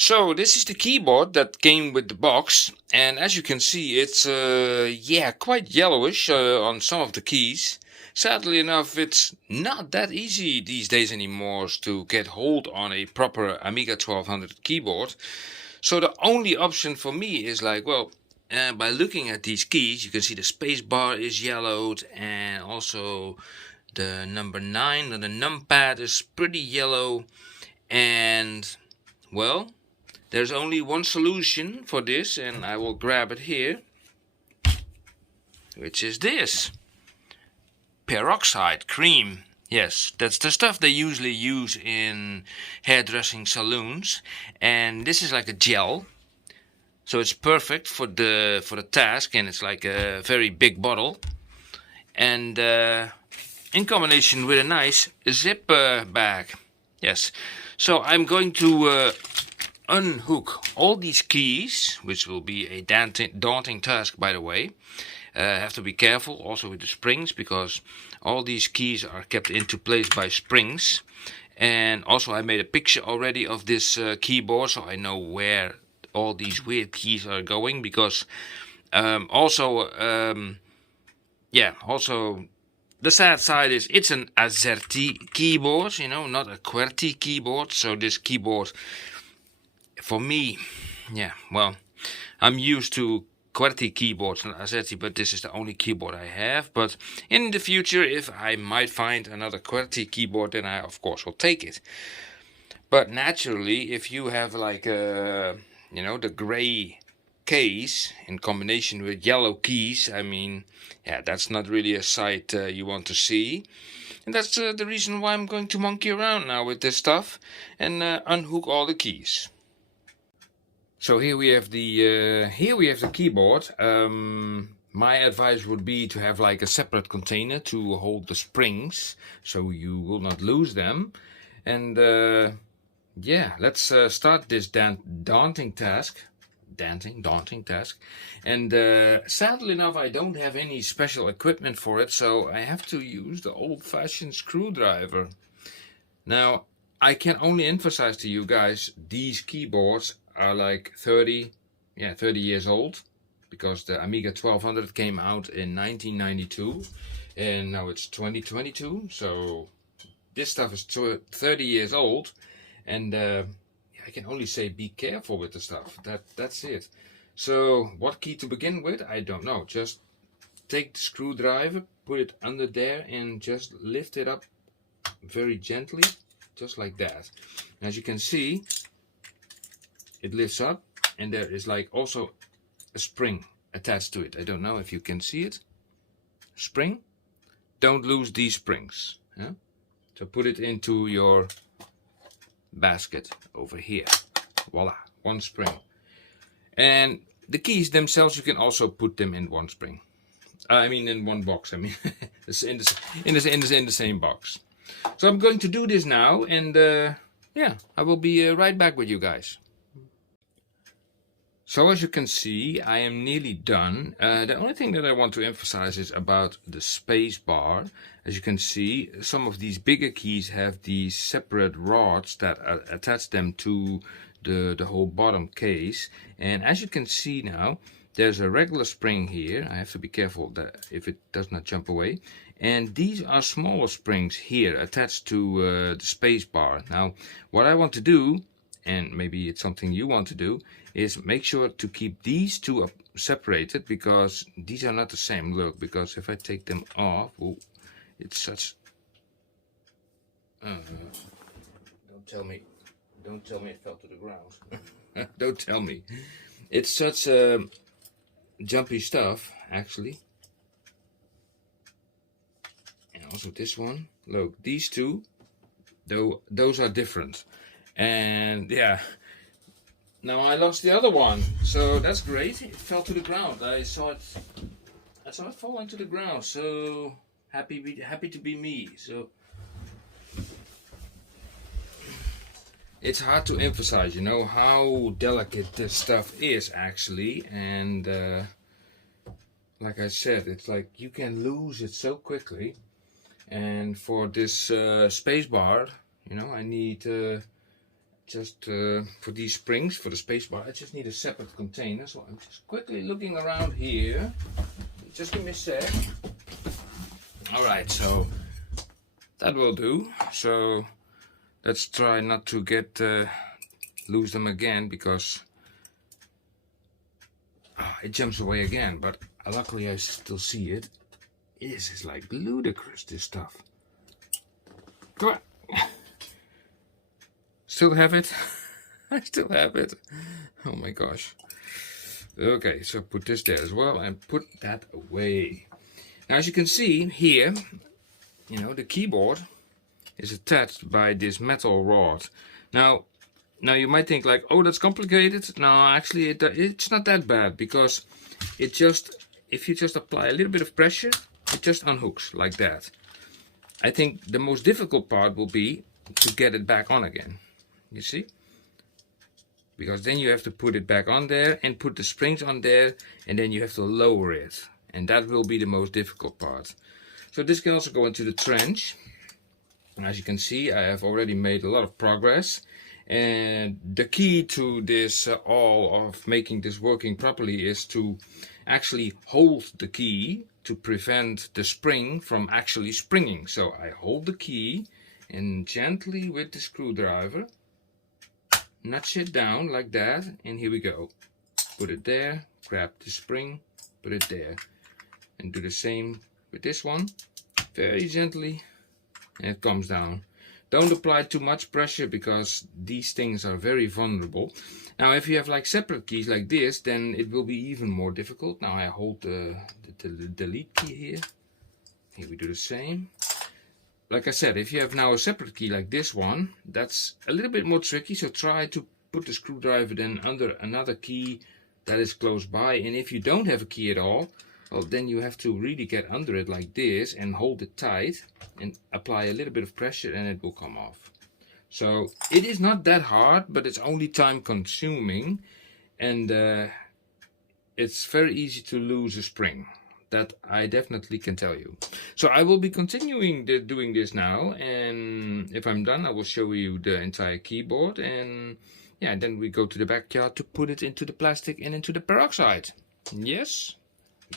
So this is the keyboard that came with the box, and as you can see, it's quite yellowish on some of the keys. Sadly enough, it's not that easy these days anymore to get hold on a proper Amiga 1200 keyboard. So the only option for me is like, well, by looking at these keys, you can see the space bar is yellowed, and also the number 9 on the numpad is pretty yellow, and well, there's only one solution for this, and I will grab it here, which is this peroxide cream. Yes, that's the stuff they usually use in hairdressing saloons, and this is like a gel, so it's perfect for the task, and it's like a very big bottle, and in combination with a nice zip bag. Yes, so I'm going to unhook all these keys, which will be a daunting task, by the way. Have to be careful also with the springs, because all these keys are kept into place by springs. And also I made a picture already of this keyboard, so I know where all these weird keys are going, because also the sad side is it's an AZERTY keyboard, you know, not a QWERTY keyboard. So this keyboard, for me, well, I'm used to QWERTY keyboards and AZERTY, but this is the only keyboard I have. But in the future, if I might find another QWERTY keyboard, then I of course will take it. But naturally, if you have like the gray case in combination with yellow keys, I mean, that's not really a sight you want to see. And that's the reason why I'm going to monkey around now with this stuff and unhook all the keys. So here we have the keyboard. My advice would be to have like a separate container to hold the springs, so you will not lose them. And let's start this daunting task. And sadly enough, I don't have any special equipment for it, so I have to use the old-fashioned screwdriver. Now, I can only emphasize to you guys, these keyboards are like 30 years old, because the Amiga 1200 came out in 1992, and now it's 2022, so this stuff is 30 years old, and I can only say be careful with the stuff. That's it. So what key to begin with? I don't know. Just take the screwdriver, put it under there, and just lift it up very gently, just like that. As you can see, it lifts up, and there is like also a spring attached to it. I don't know if you can see it. Spring. Don't lose these springs. Yeah? So put it into your basket over here. Voila, one spring. And the keys themselves, you can also put them in one spring. In one box. I mean, it's in the same box. So I'm going to do this now, and I will be right back with you guys. So as you can see, I am nearly done. The only thing that I want to emphasize is about the space bar. As you can see, some of these bigger keys have these separate rods that attach them to the whole bottom case. And as you can see now, there's a regular spring here. I have to be careful that if it does not jump away. And these are smaller springs here attached to the space bar. Now, what I want to do, and maybe it's something you want to do, is make sure to keep these two separated, because these are not the same. Look, because if I take them off, it's such... don't tell me it fell to the ground. Don't tell me. It's such jumpy stuff, actually. And also this one. Look, these two, those are different. And yeah, now I lost the other one, so that's great. It fell to the ground. I saw it falling to the ground. So happy to be me. So it's hard to emphasize, you know, how delicate this stuff is actually. And like I said, it's like you can lose it so quickly. And for this space bar, you know, I need just for these springs, for the spacebar, I just need a separate container. So I'm just quickly looking around here. Just give me a sec. Alright, so that will do. So let's try not to get lose them again, because it jumps away again, but luckily I still see it. This is like ludicrous, this stuff. Come on. Still have it. I still have it. Oh my gosh. Okay, so put this there as well and put that away. Now, as you can see here, you know, the keyboard is attached by this metal rod. Now you might think like, oh, that's complicated. No, actually it's not that bad, because it just, if you just apply a little bit of pressure, it just unhooks like that. I think the most difficult part will be to get it back on again. You see? Because then you have to put it back on there and put the springs on there, and then you have to lower it. And that will be the most difficult part. So this can also go into the trench. And as you can see, I have already made a lot of progress. And the key to this all of making this working properly is to actually hold the key to prevent the spring from actually springing. So I hold the key and gently with the screwdriver nudge it down like that, and here we go. Put it there, grab the spring, put it there, and do the same with this one. Very gently, and it comes down. Don't apply too much pressure, because these things are very vulnerable. Now if you have like separate keys like this, then it will be even more difficult. Now I hold the delete key here. Here we do the same. Like I said, if you have now a separate key like this one, that's a little bit more tricky. So try to put the screwdriver then under another key that is close by. And if you don't have a key at all, well, then you have to really get under it like this and hold it tight and apply a little bit of pressure, and it will come off. So it is not that hard, but it's only time consuming, and it's very easy to lose a spring. That I definitely can tell you. So I will be continuing doing this now, and if I'm done, I will show you the entire keyboard, and yeah, then we go to the backyard to put it into the plastic and into the peroxide. Yes?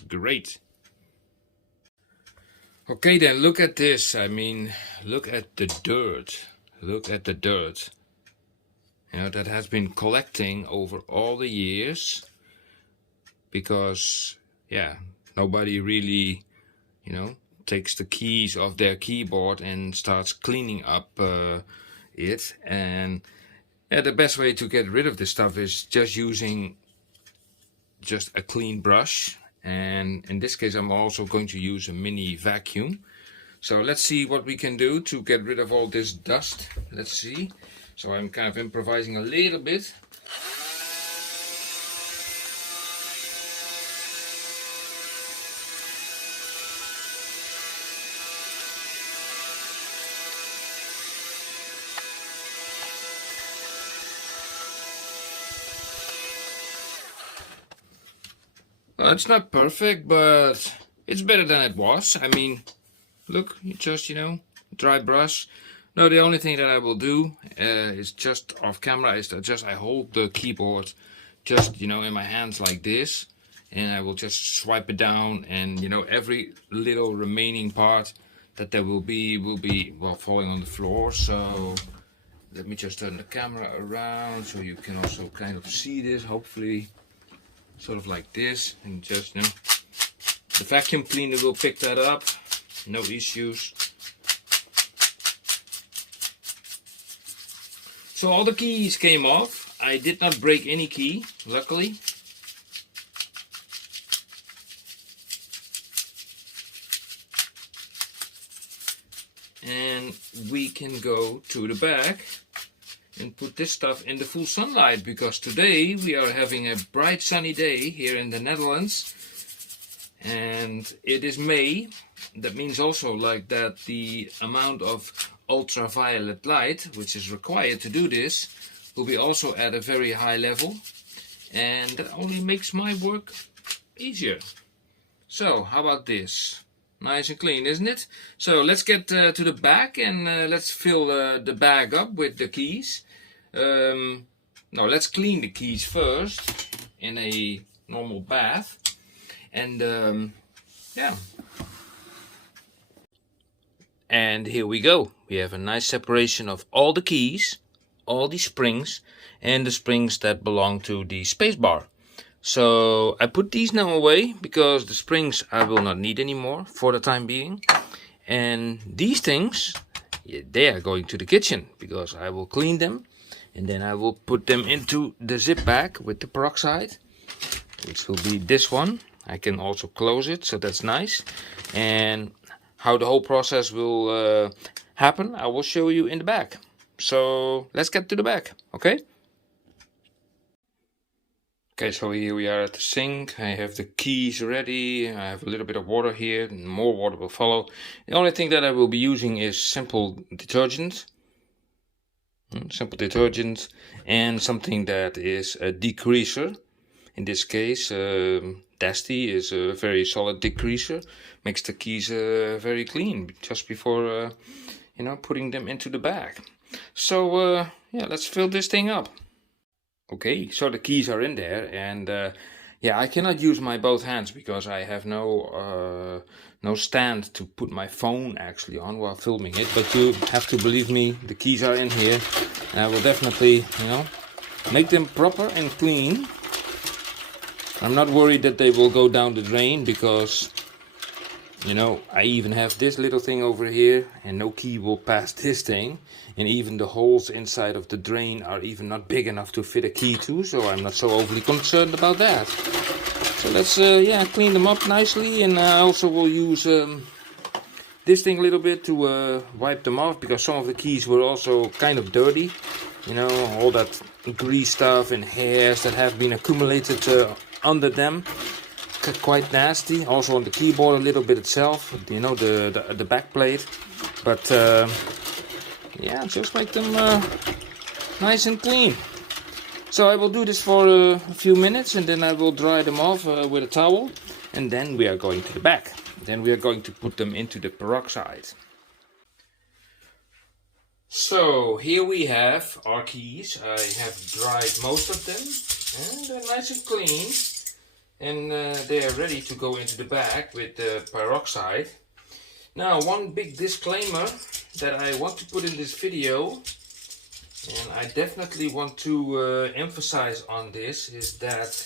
Great. Okay, then look at this. I mean, look at the dirt. Look at the dirt. You know, that has been collecting over all the years, because, yeah, nobody really, you know, takes the keys off their keyboard and starts cleaning up it. And yeah, the best way to get rid of this stuff is just using just a clean brush. And in this case, I'm also going to use a mini vacuum. So let's see what we can do to get rid of all this dust. Let's see. So I'm kind of improvising a little bit. Well, it's not perfect, but it's better than it was. I mean, look, just, you know, dry brush. No, the only thing that I will do is just off camera is that just I hold the keyboard just, you know, in my hands like this, and I will just swipe it down, and, you know, every little remaining part that there will be, well, falling on the floor. So let me just turn the camera around so you can also kind of see this, hopefully. Sort of like this, and just, you know, the vacuum cleaner will pick that up, no issues. So all the keys came off. I did not break any key, luckily. And we can go to the back and put this stuff in the full sunlight, because today we are having a bright sunny day here in the Netherlands, and it is May. That means also like that the amount of ultraviolet light which is required to do this will be also at a very high level, and that only makes my work easier. So how about this? Nice and clean, isn't it? So let's get to the back, and let's fill the bag up with the keys. Now let's clean the keys first in a normal bath, and yeah. And here we go. We have a nice separation of all the keys, all the springs, and the springs that belong to the spacebar. So I put these now away because the springs I will not need anymore for the time being. And these things, yeah, they are going to the kitchen because I will clean them. And then I will put them into the zip bag with the peroxide, which will be this one. I can also close it, so that's nice. And how the whole process will happen, I will show you in the back. So let's get to the back, okay? Okay, so here we are at the sink. I have the keys ready. I have a little bit of water here, and more water will follow. The only thing that I will be using is simple detergent. Simple detergent and something that is a degreaser. In this case, Dusty is a very solid degreaser. Makes the keys very clean just before putting them into the bag. So yeah, let's fill this thing up. Okay, so the keys are in there, and yeah, I cannot use my both hands because I have no stand to put my phone actually on while filming it. But you have to believe me, the keys are in here. And I will definitely, make them proper and clean. I'm not worried that they will go down the drain because, I even have this little thing over here and no key will pass this thing. And even the holes inside of the drain are even not big enough to fit a key to, so I'm not so overly concerned about that. So let's clean them up nicely, and I also will use this thing a little bit to wipe them off because some of the keys were also kind of dirty. All that grease stuff and hairs that have been accumulated under them. Quite nasty. Also on the keyboard a little bit itself, the back plate. But yeah, just make them nice and clean. So I will do this for a few minutes and then I will dry them off with a towel. And then we are going to the back. Then we are going to put them into the peroxide. So here we have our keys. I have dried most of them and they're nice and clean. And they are ready to go into the bag with the peroxide. Now, one big disclaimer that I want to put in this video, and I definitely want to emphasize on this, is that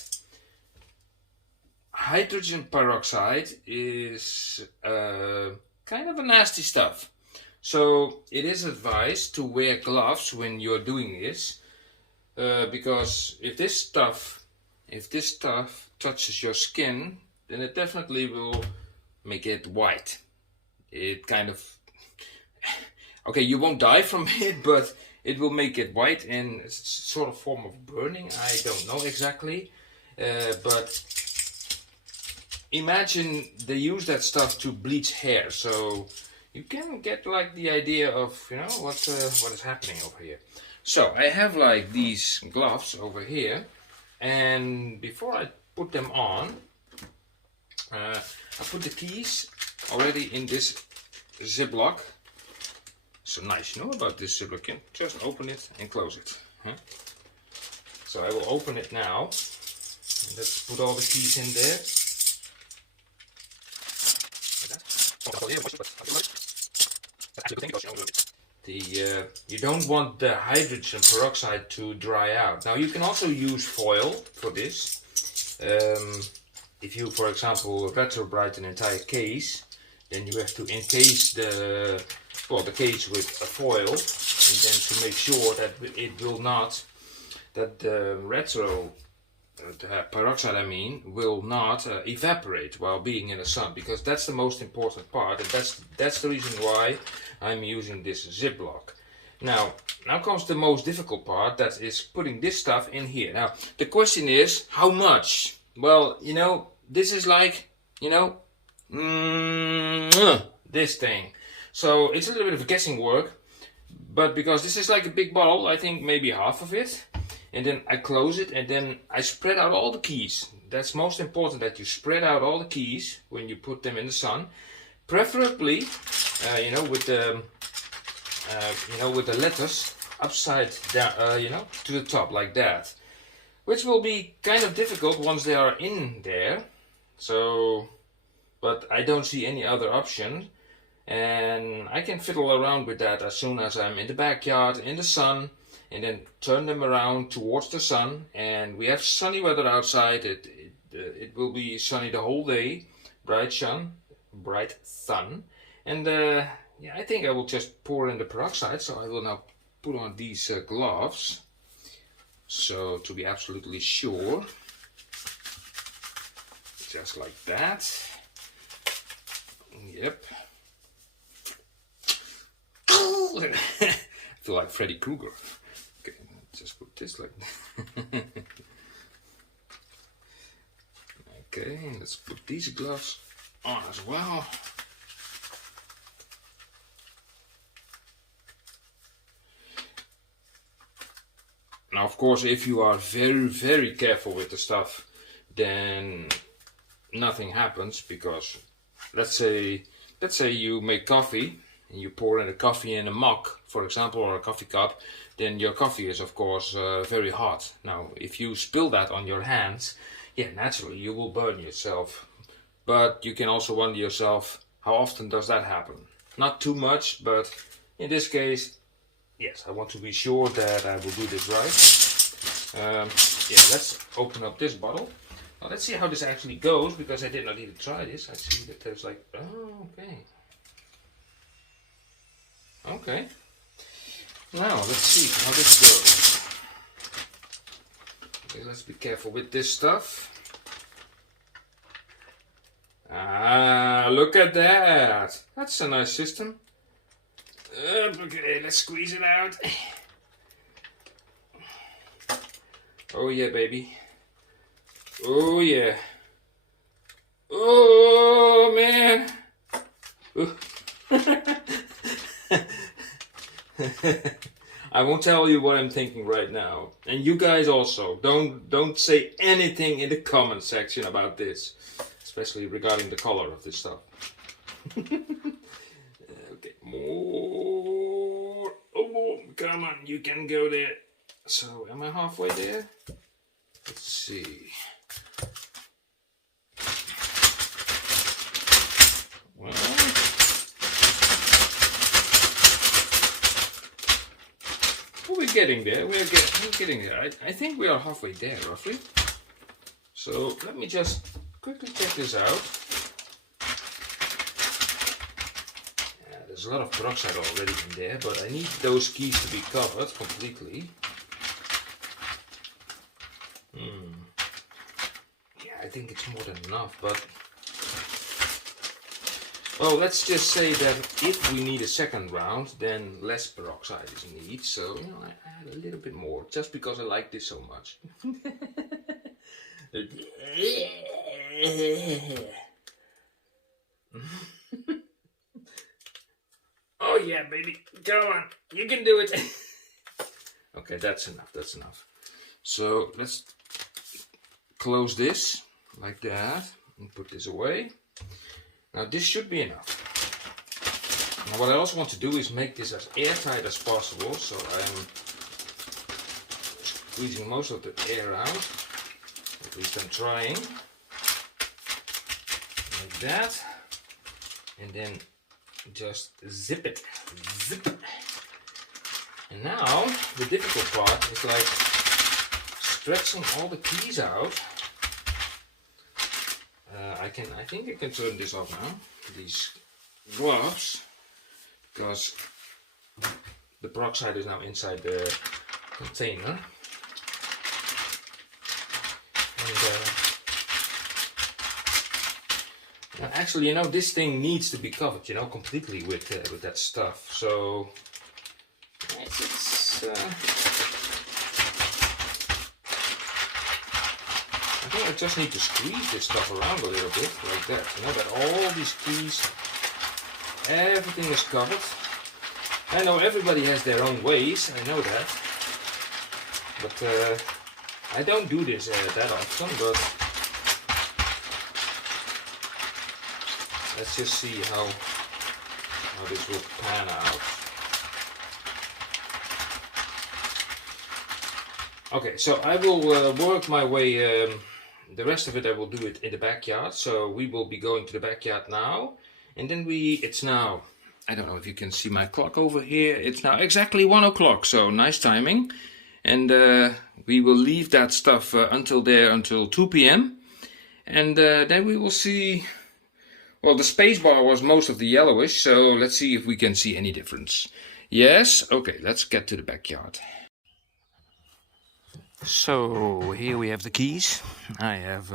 hydrogen peroxide is kind of a nasty stuff. So it is advised to wear gloves when you're doing this, because if this stuff touches your skin, then it definitely will make it white. It kind of, okay, you won't die from it, but it will make it white and it's sort of form of burning. I don't know exactly, but imagine they use that stuff to bleach hair, so you can get like the idea of what is happening over here. So I have like these gloves over here, and before I put them on, I put the keys already in this Ziploc. So nice, about this Ziploc. You just open it and close it. So I will open it now. Let's put all the keys in there. You don't want the hydrogen peroxide to dry out. Now you can also use foil for this. If you, for example, RetroBright an entire case, then you have to encase the case with a foil, and then to make sure that it will not, that the peroxide will not evaporate while being in the sun, because that's the most important part, and that's the reason why I'm using this Ziploc. Now comes the most difficult part, that is putting this stuff in here. Now the question is, how much? Well, this is like, this thing. So it's a little bit of guessing work, but because this is like a big bottle, I think maybe half of it. And then I close it and then I spread out all the keys. That's most important, that you spread out all the keys when you put them in the sun. Preferably, with the letters upside down, you know, to the top like that. Which will be kind of difficult once they are in there. So, but I don't see any other option. And I can fiddle around with that as soon as I'm in the backyard, in the sun, and then turn them around towards the sun. And we have sunny weather outside. It will be sunny the whole day, bright sun, and yeah, I think I will just pour in the peroxide. So I will now put on these gloves, so to be absolutely sure, just like that. Yep. I feel like Freddy Krueger. Okay, just put this like that. Okay, let's put these gloves on as well. Now, of course, if you are very, very careful with the stuff, then nothing happens, because let's say you make coffee and you pour in the coffee in a mug, for example, or a coffee cup, then your coffee is of course very hot. Now, if you spill that on your hands, yeah, naturally you will burn yourself. But you can also wonder yourself, how often does that happen? Not too much, but in this case, yes, I want to be sure that I will do this right. Yeah, let's open up this bottle. Well, let's see how this actually goes, because I did not even try this. I see that there's like, oh, okay. Okay. Now, let's see how this goes. Okay, let's be careful with this stuff. Ah, look at that. That's a nice system. Okay, let's squeeze it out. Oh yeah, baby. Oh yeah. Oh man. I won't tell you what I'm thinking right now, and you guys also don't say anything in the comment section about this, especially regarding the color of this stuff. Okay, more. Oh, come on, you can go there. So, am I halfway there? Let's see. Well, we're getting there. We're getting there. I think we are halfway there, roughly. So, let me just quickly check this out. There's a lot of peroxide already in there, but I need those keys to be covered completely. Yeah, I think it's more than enough, but... Well, let's just say that if we need a second round, then less peroxide is needed. So, you know, I add a little bit more, just because I like this so much. Oh yeah, baby, go on, you can do it. Okay, that's enough, that's enough. So let's close this like that and put this away. Now this should be enough. Now what I also want to do is make this as airtight as possible, so I'm squeezing most of the air out. At least I'm trying. Like that. And then just zip it. Zip it. And now the difficult part is like stretching all the keys out. I think I can turn this off now, these gloves, because the peroxide is now inside the container. And actually, you know, this thing needs to be covered, you know, completely with that stuff. So I think I just need to squeeze this stuff around a little bit, like that. You know, that all these keys, everything is covered. I know everybody has their own ways, I know that. But I don't do this that often, but let's just see how this will pan out. Okay, so I will work my way, the rest of it I will do it in the backyard. So we will be going to the backyard now. And then it's now, I don't know if you can see my clock over here. It's now exactly 1 o'clock, so nice timing. And we will leave that stuff until 2 p.m. And then we will see, well, the space bar was most of the yellowish, so let's see if we can see any difference. Yes? Okay, let's get to the backyard. So here we have the keys. I have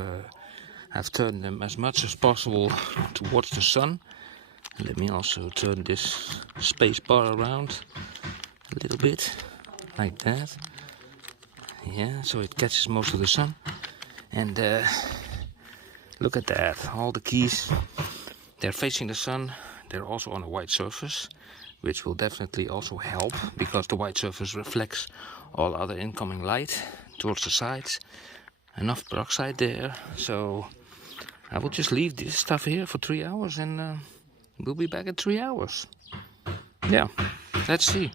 turned them as much as possible towards the sun. Let me also turn this space bar around a little bit, like that. Yeah, so it catches most of the sun. And look at that, all the keys, they're facing the sun. They're also on a white surface, which will definitely also help, because the white surface reflects all other incoming light towards the sides. Enough peroxide there, so I will just leave this stuff here for 3 hours, and we'll be back in 3 hours. Yeah, let's see.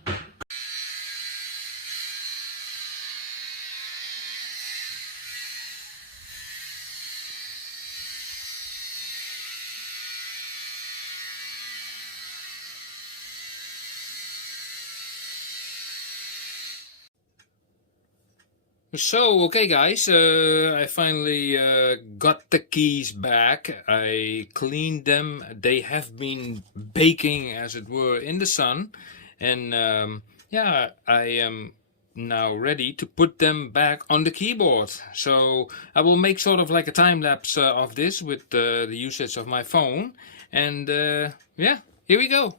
So, okay guys, I finally got the keys back. I cleaned them. They have been baking, as it were, in the sun. And yeah, I am now ready to put them back on the keyboard. So I will make sort of like a time lapse of this with the usage of my phone. And yeah, here we go.